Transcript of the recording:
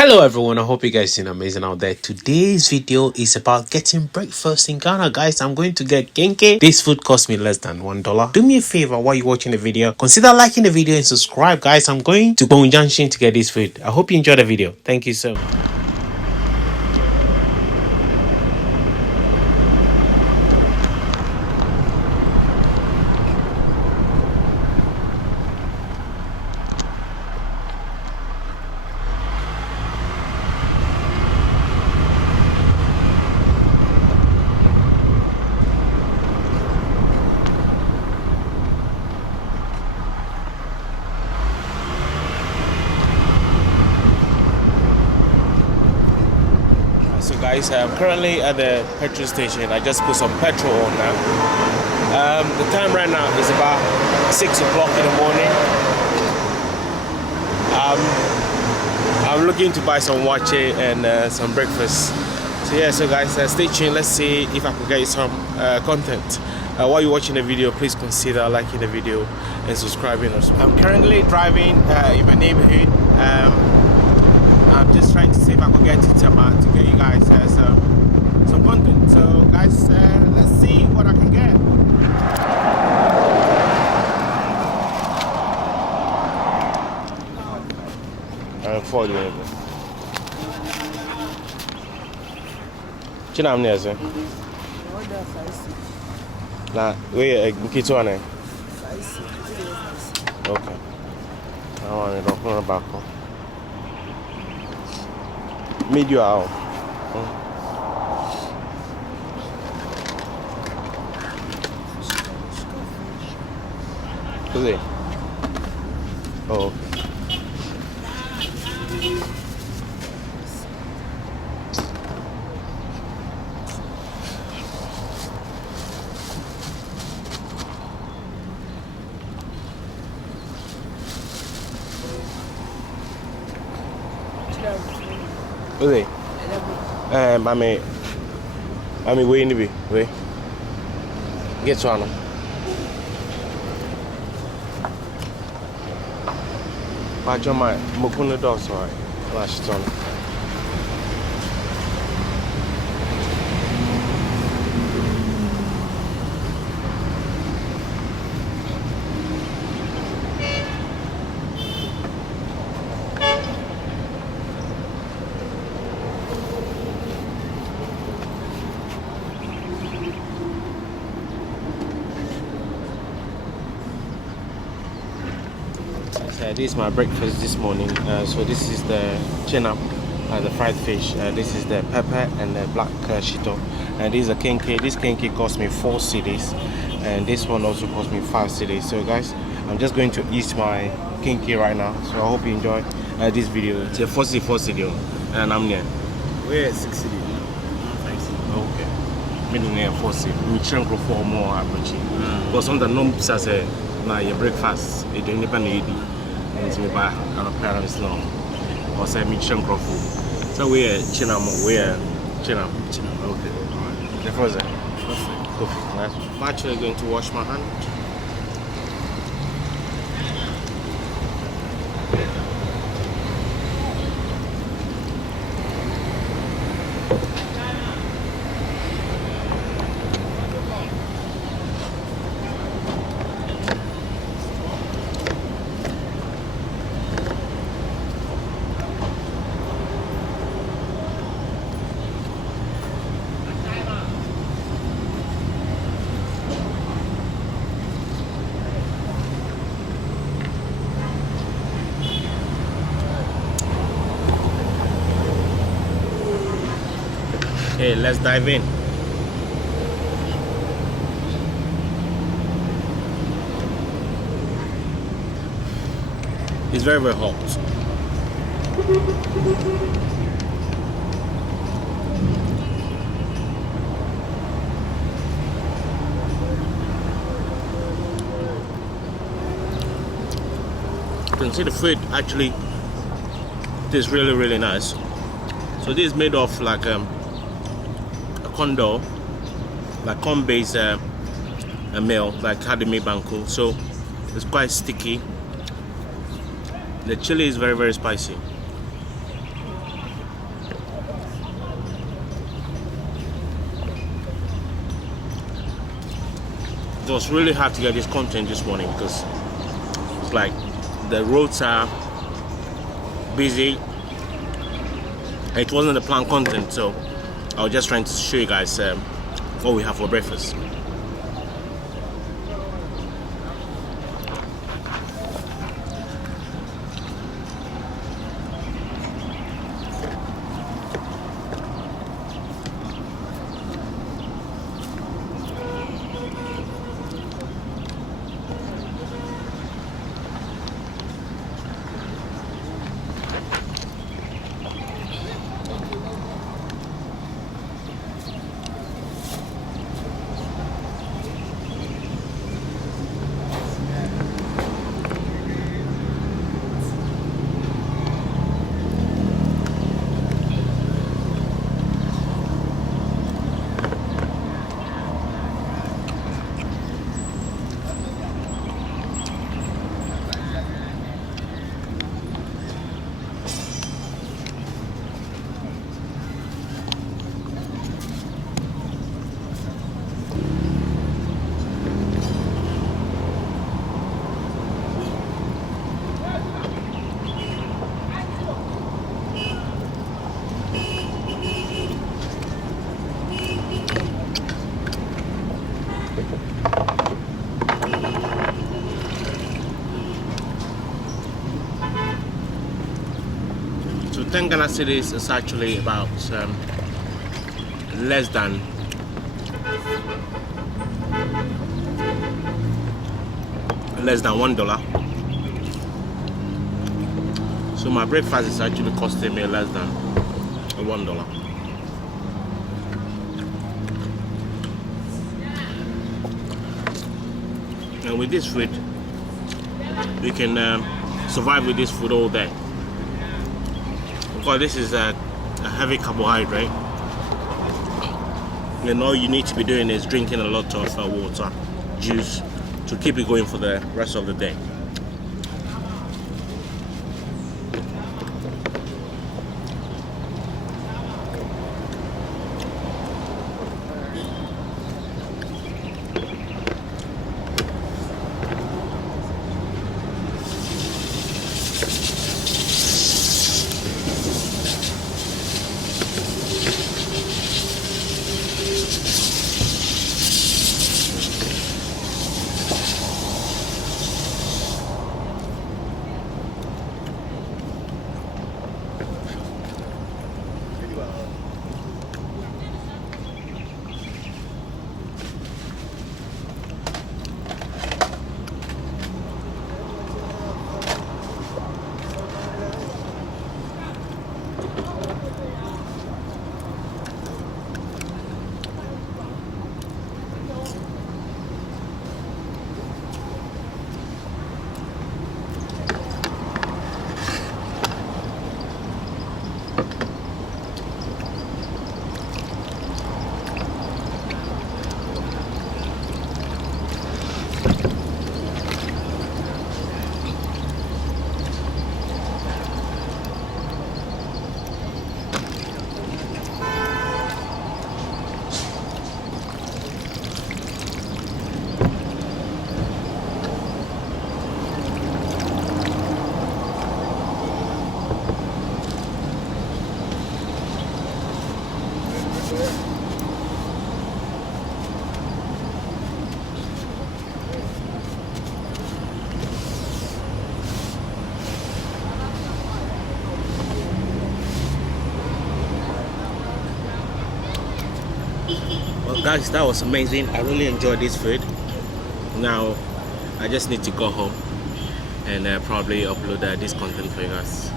Hello everyone, I hope you guys doing amazing out there. Today's video is about getting breakfast in Ghana. Guys, I'm going to get kenke. This food cost me less than $1. Do me a favor while you're watching the video, consider liking the video and subscribe. Guys, I'm going to Bone Junction to get this food. I hope you enjoy the video. Thank you so much. So guys, I'm currently at the petrol station. I just put some petrol on now. The time right now is about 6 o'clock in the morning. I'm looking to buy some wache and some breakfast. So yeah, so guys, stay tuned. Let's see if I can get some content. While you're watching the video, please consider liking the video and subscribing as well. I'm currently driving in my neighborhood. I'm just trying to see if I could get to Tama to get you guys some content. So guys, let's see what I can get. I'm for you. Chinam neze. Na we mkito ane. Okay. I want to open back. Medio out. Is it? Oh. Okay. Is it? Mami, where in the be? Where? Get one. But your mind, Mokuna does right. Last one. This is my breakfast this morning. So this is the chinap, the fried fish. This is the pepper and the black shito. And this is a kenke. This kenke cost me 4 cedis, and this one also cost me 5 cedis. So guys, I'm just going to eat my kenke right now. So I hope you enjoy this video. It's a 4 cedi, and I'm near. We're 6 cedi. Okay. Middle near 4 cedi. We chunk for more approaching. Because on the norm says now your breakfast. It don't depend on me by our parents now, or say me chunk food. So we're chinam, chinam. Okay, alright. The first I'm actually going to wash my hand. Okay, let's dive in. It's very, very hot. You can see the food actually tastes really, really nice. So this is made of like a condo, like corn-based meal, like Kadimi Banku. So it's quite sticky. The chili is very, very spicy. It was really hard to get this content this morning because it's like the roads are busy. It wasn't the planned content, so I was just trying to show you guys what we have for breakfast. So Thank𝙔𝙤𝙪 cities is actually about less than $1. So my breakfast is actually costing me less than $1. And with this food, you can survive with this food all day. Because this is a heavy carbohydrate, and all you need to be doing is drinking a lot of water, juice, to keep it going for the rest of the day. Well guys, that was amazing. I really enjoyed this food. Now I just need to go home and probably upload this content for you guys.